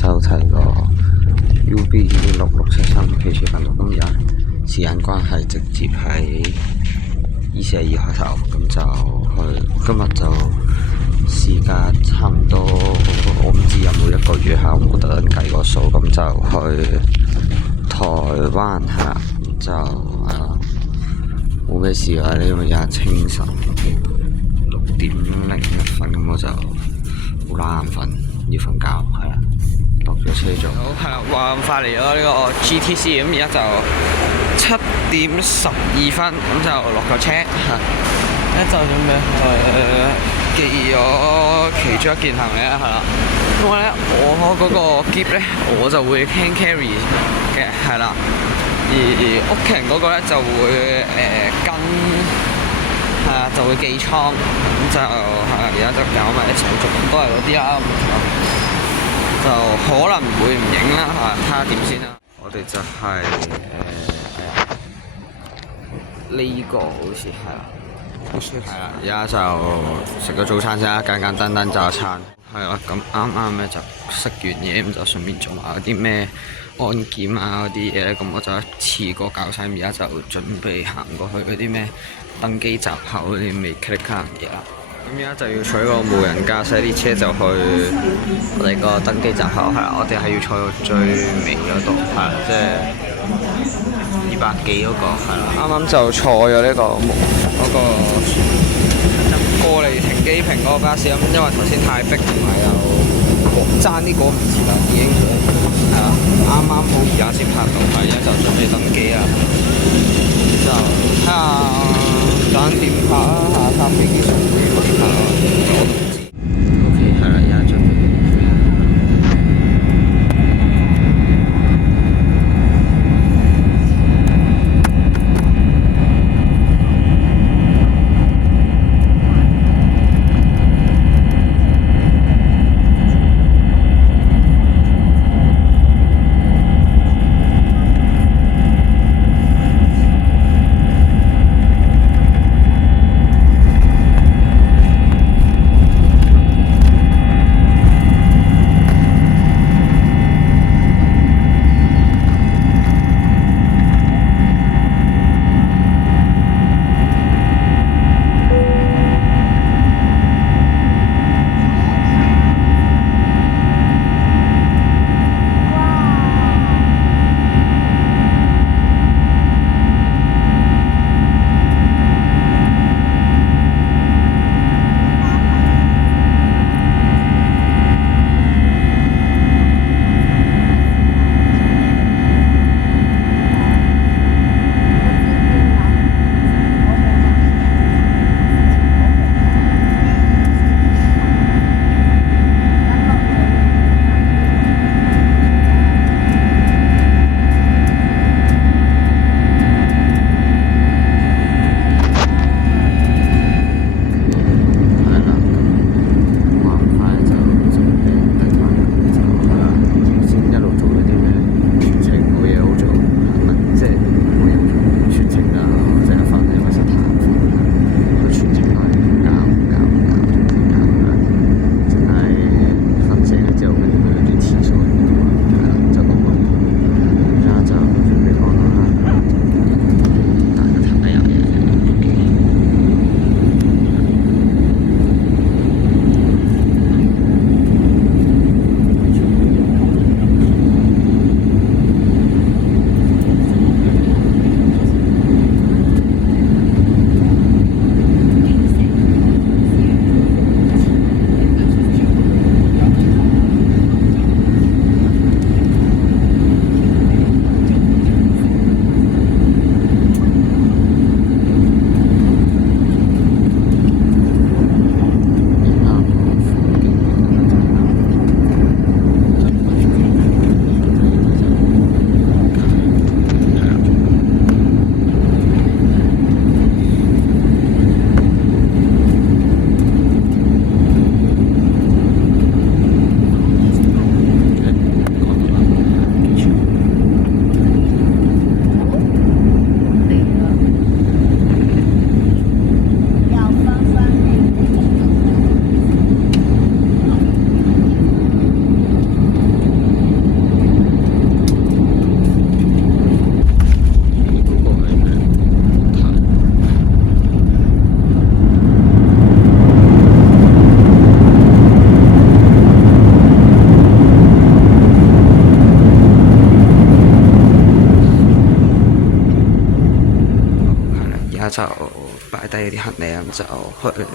收睇個 UB6673 飛車頻道。咁而家時間關係，直接喺242開頭，咁就去。今日就時間差唔多，我唔知有冇1個月下，我冇特登計個數，咁就去台灣係啦，就冇咩事啦。呢個而家清晨6:01，咁我就好眼瞓，要瞓覺係啦。落咗車咗。好係啦，話咁快嚟咗呢個 GTC，咁而家就7:12，咁就落咗車。一就準備寄咗其中一件行李啦，係啦。因為咧，我嗰個篋咧，我就會 hand carry 嘅，係啦。而屋企人嗰個咧就會跟，係啊，就會寄倉，咁就係而家就搞埋啲手續，都係嗰啲啦。就可能唔會唔影啦，睇下點先啦。我哋就係呢個好似係啦，係啦，而家就食個早餐先啦，簡單早餐。係啦，咁啱咧就食完嘢，咁就順便做埋嗰啲咩安檢啊嗰啲嘢，咁我就一次過搞晒，而家就準備行過去嗰啲咩登機閘口嗰啲未 click 卡嘢啦。咁而家就要坐個無人駕駛啲車就去我哋個登機閘口，係啦，我哋係要坐到最尾嗰度，係啦，即係200幾嗰個，係啦，啱啱就坐咗呢個嗰個過嚟停機坪嗰個巴士，咁因為頭先太逼同埋又爭啲過唔切啦，已經係啦，啱啱好而家先拍到，係而家就準備登機啦，就睇下。揀點拍啊！下飛機上會點拍啊？我都唔知。OK， 係啦，而家準備。就去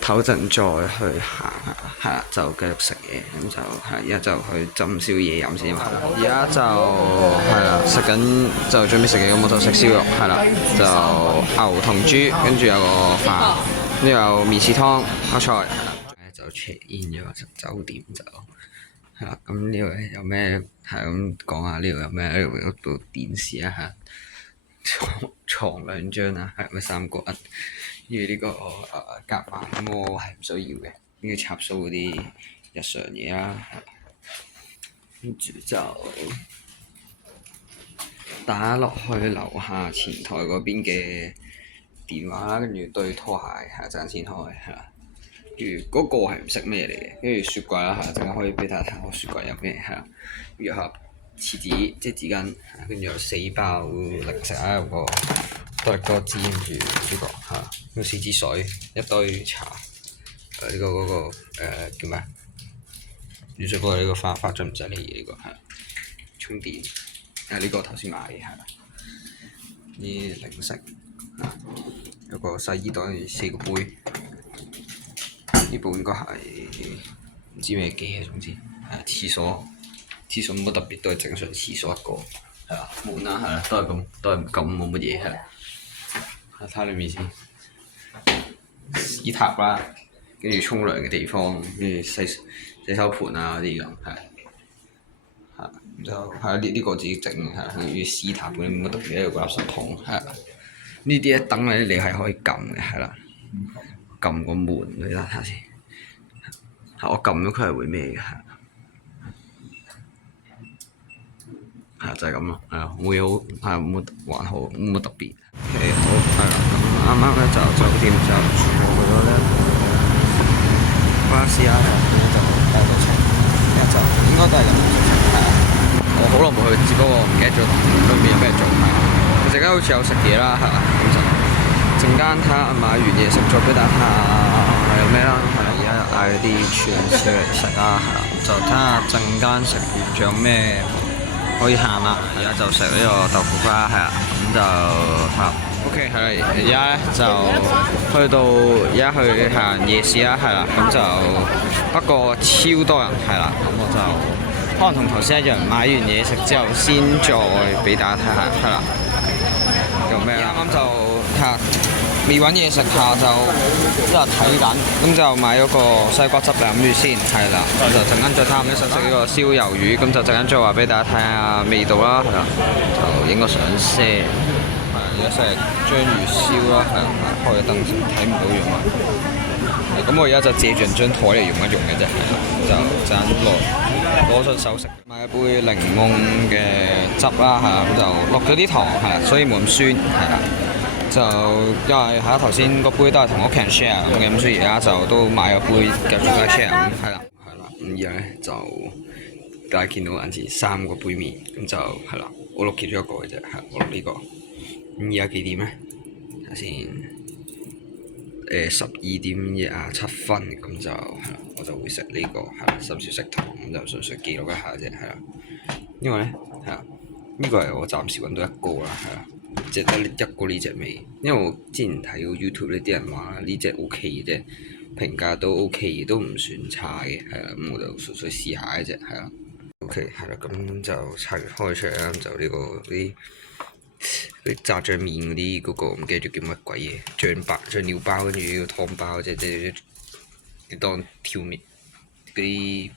唞陣再去行下，係啦，就繼續食嘢，咁就係而家就去斟宵夜飲先。而家就係啦，食緊就準備食嘢，咁我就食燒肉，係啦，就牛同豬，跟住有個飯，跟住有麵豉湯、黑菜，就 check in 咗酒店就係啦。咁呢度有咩係咁講下？呢度有咩？呢度有部電視啊嚇，床兩張啊，係咪三角？跟住呢個夾板咁我係唔需要嘅，呢個插蘇嗰啲日常嘢啦，跟住就打落去樓下前台嗰邊嘅電話啦，跟住對拖鞋係陣先開係啦，跟住嗰個係唔識咩嚟嘅，跟住雪櫃啦係，陣間可以俾大家睇我雪櫃有咩係啦，跟住盒廁紙即係紙巾，跟住有4包零食啦，有個多力多滋，跟住呢個嚇，個廁紙水，一堆茶，呢個嗰個叫咩？暖水煲呢個花樽唔使理呢個係充電，呢個頭先買嘅係啦，啲零食嚇，有個洗衣袋4個杯，呢部應該係唔知咩機嘅，總之係廁所冇乜特別，都係正常廁所一個係啦，門啦係啦，都係咁冇乜嘢係啦。睇下裏面先，屎塔啦，跟住沖涼嘅地方，跟住洗手盤啊嗰啲咁，係就係呢個自己整嘅，係啲屎塔嗰啲冇乜特別，一個垃圾桶係呢啲一等你係可以撳嘅，係啦，撳個門你睇下先，我撳咗佢係會咩嘅？係就係咁咯，係啊，會好係冇還好冇乜特別。好係啦，咁啱啱咧就酒店就坐咗咧巴士啊，咁就搭到程，就應該都係咁係啊。我好耐冇去，只不過唔記得咗裏面有咩做係。陣間好似有食嘢啦，係啦，咁就陣間睇下買完嘢食再俾大家睇下有咩啦，係啦，而家又嗌嗰啲串燒嚟食啦，係啦，就睇下陣間食完仲有咩可以行啦，而家就食呢個豆腐花係啦，咁就嚇 OK 係啦，而家咧就去到而家去行夜市啦，係啦，咁就不過超多人係啦，咁我就可能同頭先一樣，買完嘢食之後先再俾大家睇下係啦，有咩啦？啱就嚇未揾嘢食下就一日睇緊，咁就買咗個西瓜汁嚟諗住先，係啦，咁就陣間再睇下咩食呢個燒魷魚，咁就陣間再話俾大家睇下味道啦，係啦，就影個相先，係而家食章魚燒啦，係開咗燈先睇唔到樣啊，咁我而家就借住張台嚟用一用嘅啫，就陣攞出手食，買一杯檸檬嘅汁啦，係啦，咁就落咗啲糖，係啦，所以冇咁酸，係啦。就因為喺頭先個杯都係同屋企人 share 咁，所以而家就都買咗杯繼續加 share 咁，係啦，咁而家咧就大家見到眼前3個杯麵，咁就係啦，我錄其中一個嘅啫，係我錄呢個。咁而家幾點咧？睇下先，12:27，咁就係啦，我就會食呢個係啦，深宵食堂，咁就純粹記錄一下啫，係啦。因為咧係啦，呢個係我暫時揾到一個啦，係啦。淨得一個呢隻味，因為我之前睇過 YouTube 呢啲人話呢隻 OK 嘅啫，評價都 OK，都唔算差嘅，係啦，咁我就純粹試下嘅啫，係啦。OK，係啦，咁就拆開出嚟啦，就呢個啲炸醬麵嗰啲嗰個唔記得咗叫乜鬼嘢，醬料包跟住呢個湯包即係你當調味嗰啲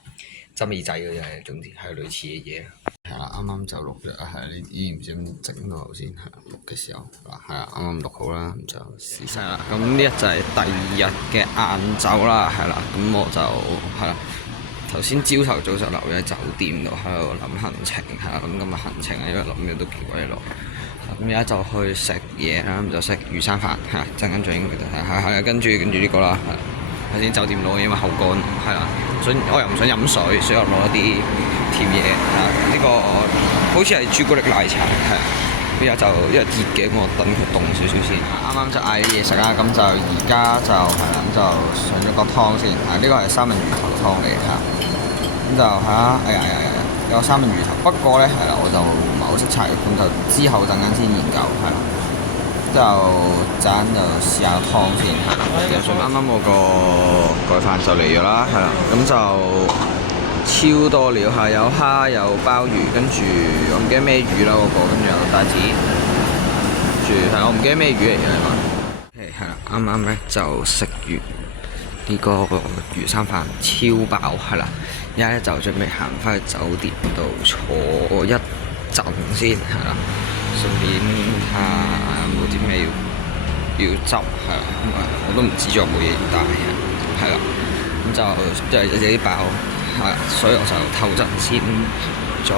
針耳仔嗰啲係，總之係類似嘅嘢。係啦，啱啱就錄咗，係呢啲唔知點整到頭先，係錄嘅時候，係啦，啱啱錄好啦，咁就試晒啦。咁呢日就係第2日嘅晏晝啦，係啦，咁我就係啦，頭先朝頭早就留咗喺酒店度喺度諗行程，係啦，咁今日行程因為諗嘅都幾鬼耐，咁而家就去食嘢啦，咁就食魚生飯，係陣間再影俾大家睇，係跟住呢個啦，係頭先酒店攞，因為口乾，係啦，我又唔想飲水，所以我攞一啲甜嘢，呢個好似係朱古力奶茶，係而家就因為熱嘅，咁我等佢凍少少先。啱啱就嗌啲嘢食啦，咁就而家就係啦，咁就上咗個湯先，呢個係三文魚頭湯嚟嘅，咁就有三文魚頭，不過咧係啦，我就唔係好識拆，咁就之後陣間先研究，係啦。就陣就試下湯先，係啦。就啱啱我個蓋飯就嚟咗啦，係啦。咁就超多料，係有蝦有鮑魚，跟住我唔記得咩魚啦跟住有帶子，跟住係我唔記得咩魚嚟嘅係嘛。係啦，啱啱咧就食完呢個魚生飯，超飽係啦。而家咧就準備行翻去酒店度坐一陣先係啦，順便睇下有冇啲咩要執係啦，我都唔知仲有冇嘢要帶係啦，咁就因為有啲飽係，所以我就唞陣先，再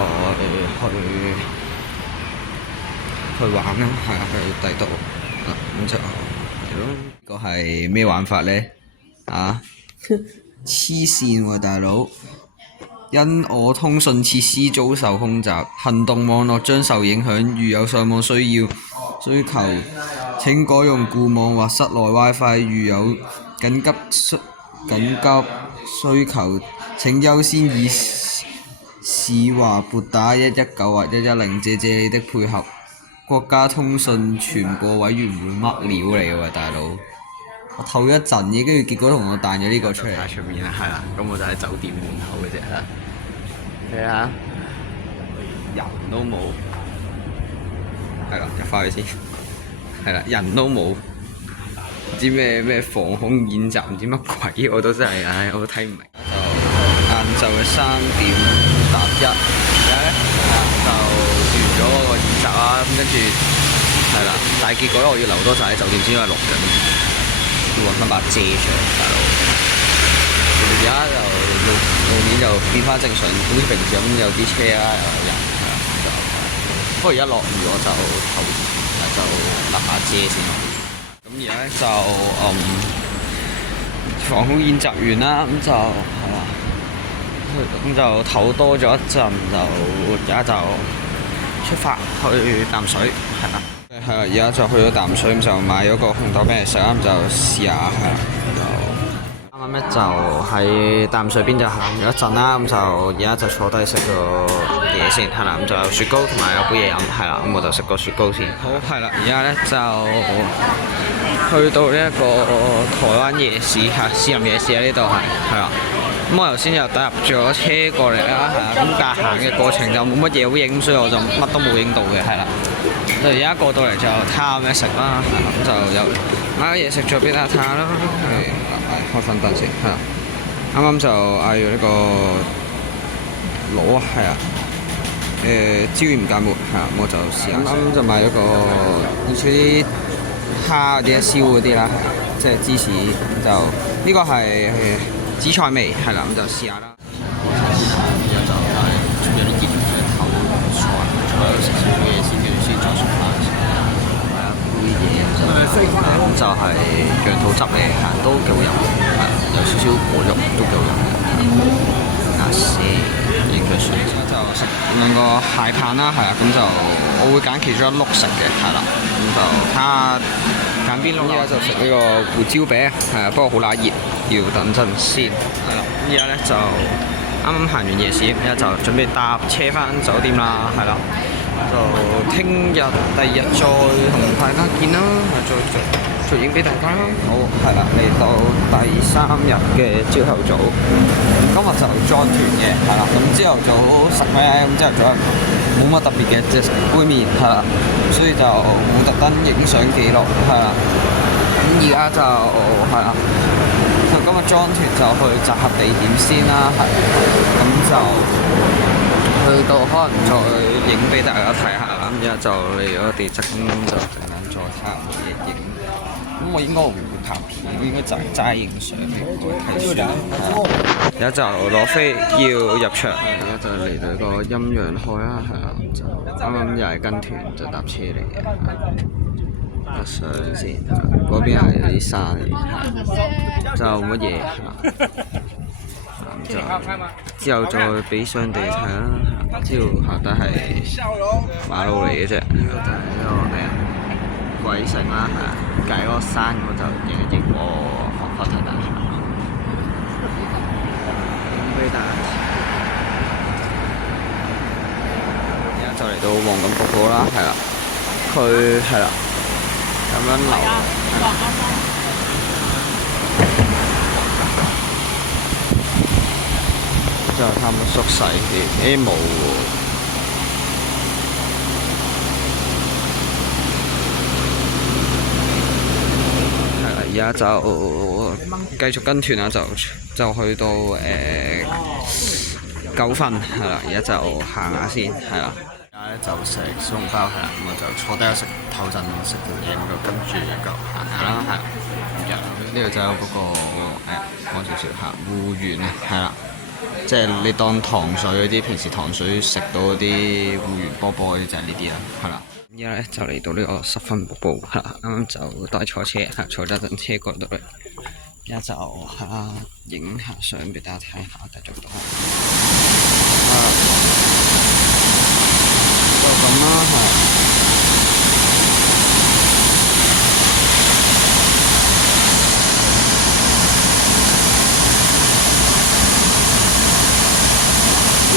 去玩啦，係啊，去第度咁就係咯。呢個係咩玩法咧？啊，黐線喎大佬！因我通訊設施遭受空襲，行動網絡將受影響。如有上網需求，請改用固網或室內 WiFi。如有緊急需求，請優先以市話撥打119或110。謝謝你的配合。國家通訊傳播委員會乜料嚟㗎喎，大佬！我唞咗一陣嘢，跟住結果同我彈咗呢個出嚟。喺出面啦，係啦，咁我就喺酒店門口嘅啫。睇下，人都冇，係啦，入翻去先，係啦，人都冇，唔知咩防空演習，唔知乜鬼，我都真係，我都睇唔明。就晏晝嘅3:11，而家咧就完咗個演習啦，咁跟住係啦，但係結果咧我要留多陣喺酒店先，因為錄緊，要揾翻把遮出嚟，大佬。而家就路面就變翻正常，好似平時咁有啲車啦，又有人係啦，就不過而家落雨我就立下遮先。咁而家咧就防空演習完啦，咁就係啦，咁就唞多咗一陣，就而家就出發去淡水係啦。係啦，而家就去咗淡水，咁就買咗個紅豆餅嚟食，咁就試下係啦。啱啱咧就喺淡水邊就行咗一陣啦，咁就而家就坐低食個嘢先，係啦，咁就有雪糕同埋有杯嘢飲，係啦，咁我就食個雪糕先。好，係啦，而家咧就去到呢一個台灣夜市嚇，士林夜市喺呢度係啦。咁我頭先又搭入咗車過嚟啦，係啦，咁但係行嘅過程就冇乜嘢好影，所以我就乜都冇影到嘅，係啦。就而家過到嚟就睇下咩食啦，咁就有買嘢食咗俾大家睇下啦，開分燈先，係啦。啱啱就嗌咗呢個螺係啊，椒鹽芥末係啊，我就試下。啱啱就買咗個好似啲蝦嗰啲燒嗰啲啦，即係芝士，就呢個係紫菜味係啦，咁就試下啦。而家就有啲熱嘅頭菜，坐喺度食少少嘢先，跟住先再食飯。係啊，杯嘢咁就係羊肚汁嚟，都幾好飲，係有少少果肉都幾好飲嘅。睇下先，影咗相。而家就食兩個蟹棒啦，係啊，咁就我會揀其中一碌食嘅，係啦，咁就睇下揀邊碌。而家就食呢個胡椒餅，係啊，不過好乸熱，要等陣先，係啦。咁而家咧就啱啱行完夜市，而家就準備搭車翻酒店啦，係啦。就聽日第二日再同大家見啦，再影俾大家啦。好，係啦，嚟到第3日嘅朝頭早，今日就裝團嘅，係啦。咁朝頭早食咩？咁朝頭早冇乜特別嘅，即係食杯麵，係啦。所以就冇特登影相記錄，係啦。咁而家就係啦，就今日裝團就去集合地點先啦，係。咁就去到可能再影俾大家睇下啦。咁而家就嚟咗地質，咁就陣間再睇下冇嘢影。咁我應該唔會拍片，應該就係齋影相睇書。而家就攞飛要入場，而家就嚟到個陰陽海啦，係啦，就啱啱又係跟團就搭車嚟嘅，拍相先。嗰邊係有啲山嚟，就冇乜嘢。就之後再俾相地睇啦，之後下底係馬路嚟嘅啫，就係呢個鬼城啦，係啊，隔嗰個山我就影一影個航拍睇睇下，影俾大家睇。而家就嚟到黃金瀑布啦，係啦，佢係啦，咁樣流，就差唔多縮細啲，冇喎。而家就繼續跟團啦，就去到9分係啦，而家就行下先係啦。而家咧就食小籠包係啦，咁我就坐低食頭陣食條嘢，咁就跟住就行下啦係啦。呢度就有嗰個講少少嚇芋圓啊，係啦，即係你當糖水嗰啲，平時糖水食到嗰啲芋圓波波嗰啲就係呢啲啦，係啦。而家咧就嚟到呢個十分瀑布係啦，啱啱就都係坐車係坐咗陣車過到嚟，而家就影下相俾大家睇下，繼續到就咁啦係。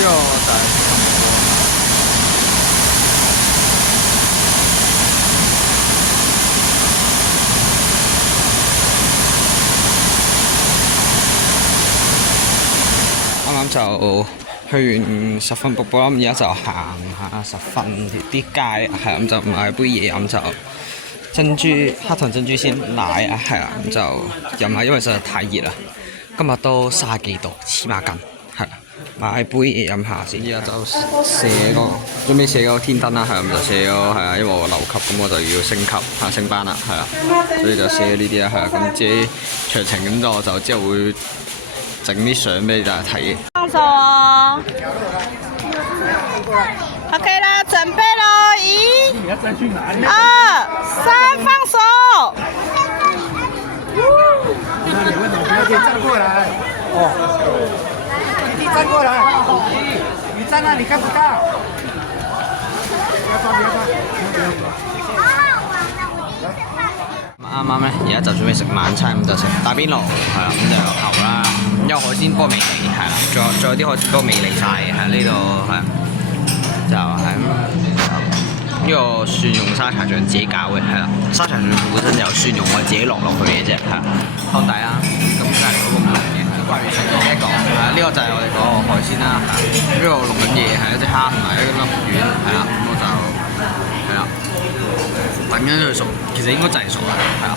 呢個就係啱啱就去完十分瀑布啦，咁而家就行下十分啲街，係咁就買杯嘢飲，就珍珠黑糖珍珠鮮奶啊，係啊，咁就飲下，因為實在太熱啦，今日都30幾度，黐孖筋，係買杯嘢飲下先。而家就準備射個天燈啦，係咁就射咗係啊，因為我留級，咁我就要升級升班啦，係啊，所以就射呢啲啦，係啊，咁至於詳情咁我就之後會整啲相俾大家睇。放手哦。OK 啦，準備咯，1、2、3，放手。你为什么不要站过来？你站过来，你站那里看不到。不要抓，不要抓。啱啱咧，而家就準備食晚餐，咁就食打邊爐，係啦，咁就有牛啦，有海鮮不過未嚟，係啦，仲有啲海鮮不過未嚟晒嘅，係呢度係，就係呢個蒜蓉沙茶醬自己搞嘅，係啦，沙茶醬本身就有蒜蓉，我自己落去嘅啫，係湯底啦，咁隔離嗰個唔同嘅，關於食嘅一個，係呢個就係我哋嗰個海鮮啦，呢個錄緊嘢係一隻蝦同埋一粒丸，係啦，咁我就係啦。等緊佢熟，其實應該就係熟啦，係啦，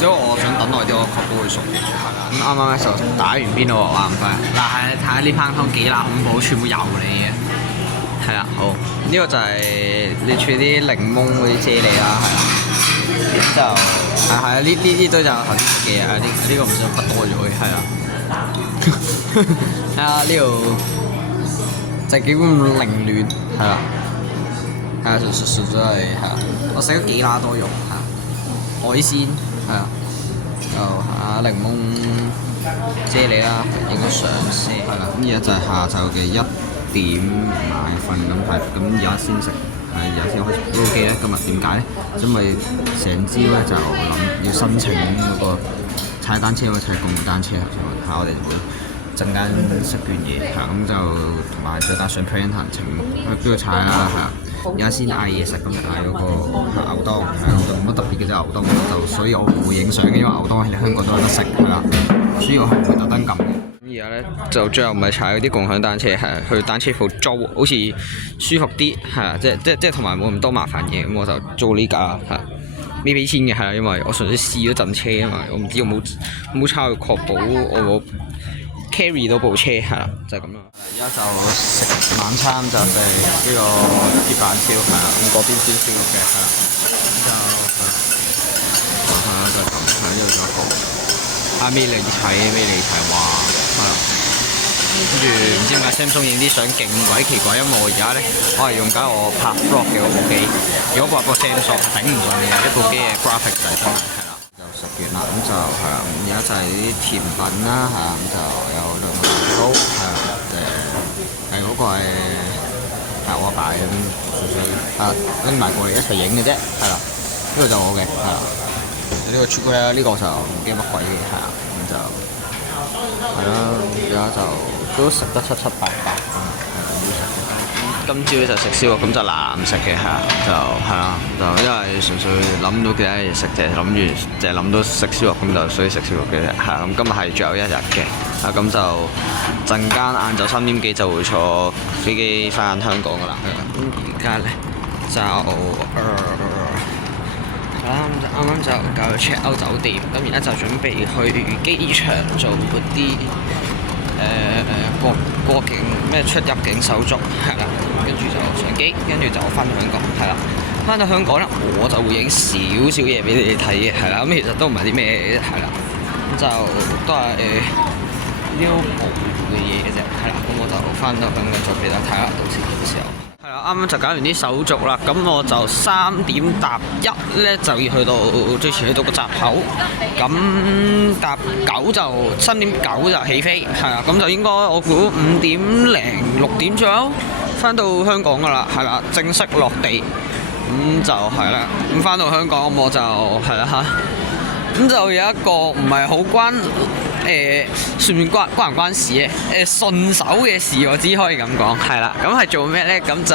因為我想等耐啲，我確保佢熟嘅，係啦。咁啱啱咧就打完邊爐話唔快，嗱係睇下呢烹湯幾辣恐怖，全部油膩嘅，係啦，好，呢個就係你處啲檸檬嗰啲啫喱啦，係啦，咁就係啊，呢堆就頭先食嘅嘢，呢個唔想不多咗嘅，係啦，睇下呢度就幾咁凌亂，係啦。係啊，實在係啊，我食咗幾乸多肉嚇，海鮮係啊，就檸檬啫喱啦，影個相先係啦。咁而家就係下晝嘅1點晚飯咁係，咁而家先食，而家先開始 O K 咧。今日點解咧？因為成朝咧就諗要申請嗰個踩單車嗰個踩共單車，睇下我哋會陣間食完嘢係咁就同埋再加上 plan 行程去邊度踩啦係啊。而家先嗌嘢食，咁嗌嗰個牛當，係就冇乜特別嘅啫牛當，就所以我唔會影相嘅，因為牛當喺香港都有得食，係啦，所以我係唔會特登撳嘅。咁而家咧就最後唔係踩嗰啲共享單車，係去單車鋪租，好似舒服啲，係啊，即係同埋冇咁多麻煩嘢，咁我就租呢架係未俾錢嘅，係啊，因為我純粹試咗陣車啊嘛，我唔知有冇抄去確保我carry 到部車係啦，就係咁啦。而家就食晚餐就食呢個鐵板燒係啦，咁嗰邊先燒肉嘅係啦，咁就咁喺呢度仲有個咩嚟睇哇係啦，跟住唔知點解 Samsung 影啲相勁鬼奇怪，因為我而家咧我係用緊我拍 vlog 嘅嗰部機，如果部 Samsung 頂唔順嘅一部機嘅 graphics 就係真係係啦。就食完啦，咁就係啦，而家就係啲甜品啦，係啦，咁就有2個蛋糕，係啦，嗰個係我阿爸咁純粹拎埋過嚟一齊影嘅啫，係啦，呢個就我嘅，係啦，呢個朱古力呢個就唔知乜鬼嘅，係啦，咁就係啦，而家就都食得七七八八，係啦，要食嘅。今朝就食燒肉，咁就難食嘅係啊，就係啦，就因為純粹諗到其他嘢食，就係諗到食燒肉，咁就所以食燒肉嘅係啊。咁今日係最後一日嘅，啊咁就陣間晏晝3點幾就會坐飛機翻香港噶啦。咁而家咧就啱啱就搞咗 check out 酒店，咁而家就準備去機場做嗰啲過境咩出入境手續係啦，跟住就上機，跟住就翻到香港係啦。翻到香港咧，我就會影少少嘢俾你哋睇嘅係啦。咁其實都唔係啲咩係啦，咁就都係啲好模糊嘅嘢嘅啫係啦。咁我就翻到香港再俾大家睇下到時嘅時候。係啦，啱啱就搞完啲手續啦，咁我就3點搭1咧就要去到最遲去到個閘口，咁搭9就3點9就起飛，係啦，咁就應該我估5點零6點左右翻到香港噶啦，係啦，正式落地，咁就係啦，咁翻到香港我就係啦嚇，咁就有一個唔係好關算唔關唔關事嘅順手嘅事，我只可以咁講，係啦。咁係做咩咧？咁就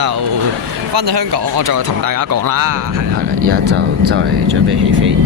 翻到香港，我再同大家講啦。係啦，而家就嚟準備起飛。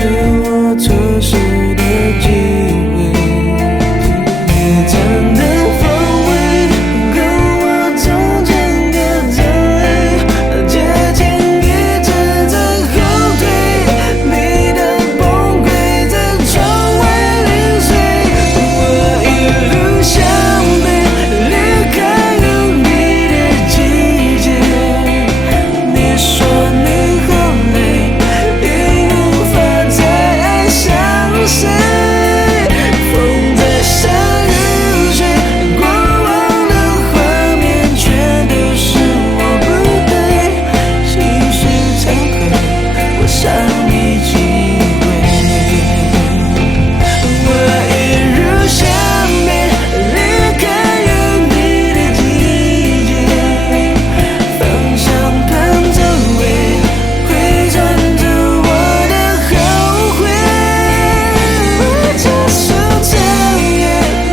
是我错失的机会。你站的方位跟我中间隔着爱，接近一直在后退，你的崩溃在窗外零碎。我一路向北，离开有你的季节。你说你好累，已无法再爱上谁。风在山与水，过往的画面全都是我不对，细水长河，我伤你几回。我一路向北，离开有你的季节，方向盘走位，回转着我的后悔。我加速超越，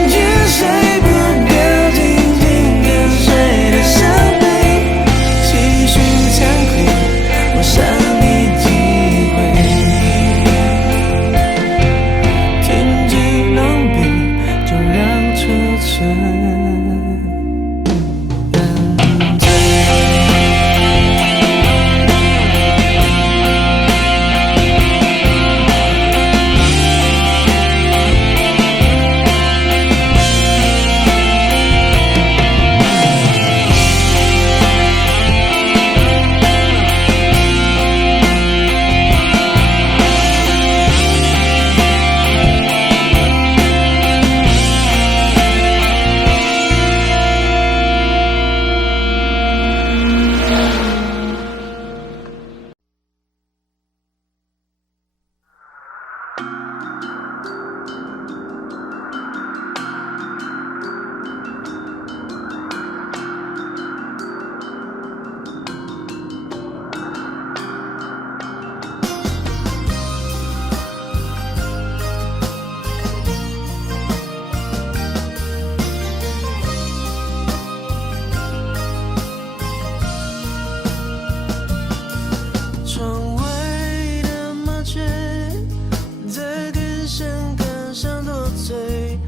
去睡不掉静静跟随的伤悲，细水惭愧，我伤你几回。天际狼狈，就让车尘染醉。窗外的麻雀在电线杆上多嘴，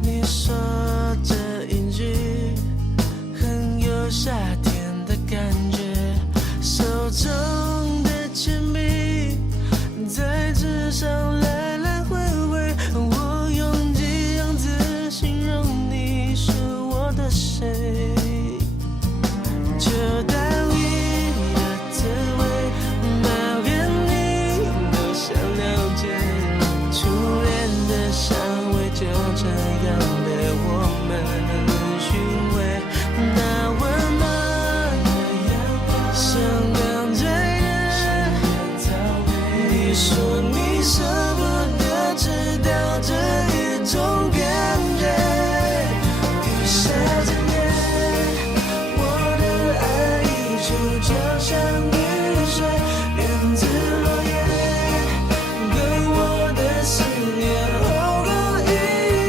你说这音句很有夏天的感觉，手中的铅笔在纸上来来回回，我用几样字形容你是我的谁，就当你的滋味，抱怨你都想了解，初恋的香味就这样被我们寻味，那温暖的阳光像刚醉人，你说你舍不得知道这一种感觉，雨下整夜，我的爱溢出就像雨水，源自落叶，跟我的思念后过一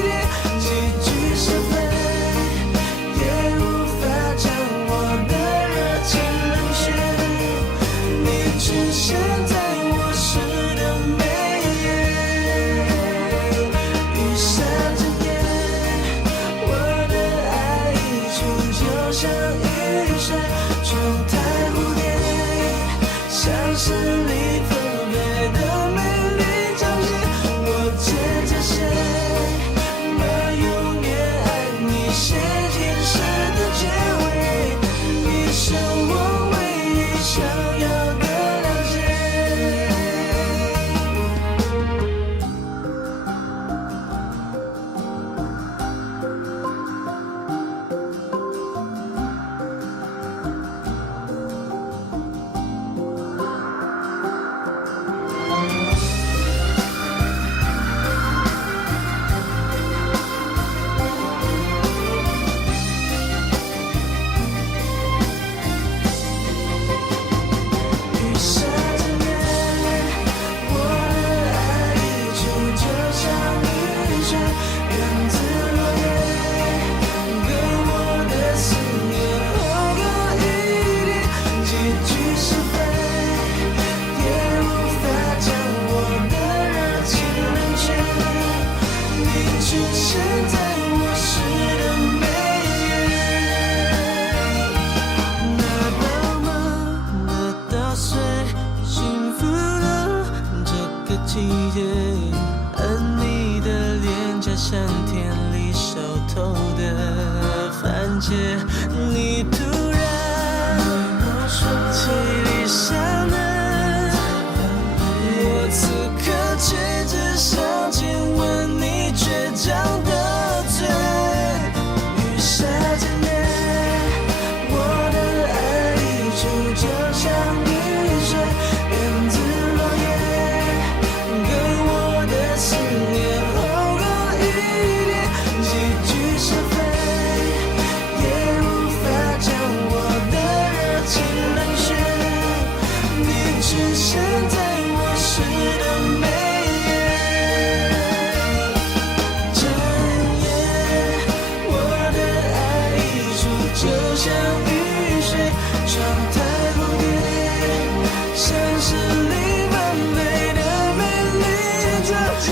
点，几句是非，也无法将我的热情冷却，你出现在我诗的每一而你的脸颊像田里熟透的番茄，你突然气力上了，我此刻却只想亲吻你倔强的嘴，雨下渐灭，我的爱溢出就像雨水，源自落叶，给我的思念厚如雨点，几句是非，也无法将我的热情冷却，你出现在我诗的每整夜，我的爱溢出就像雨水，窗台蝴蝶，像是你完美的美丽照片。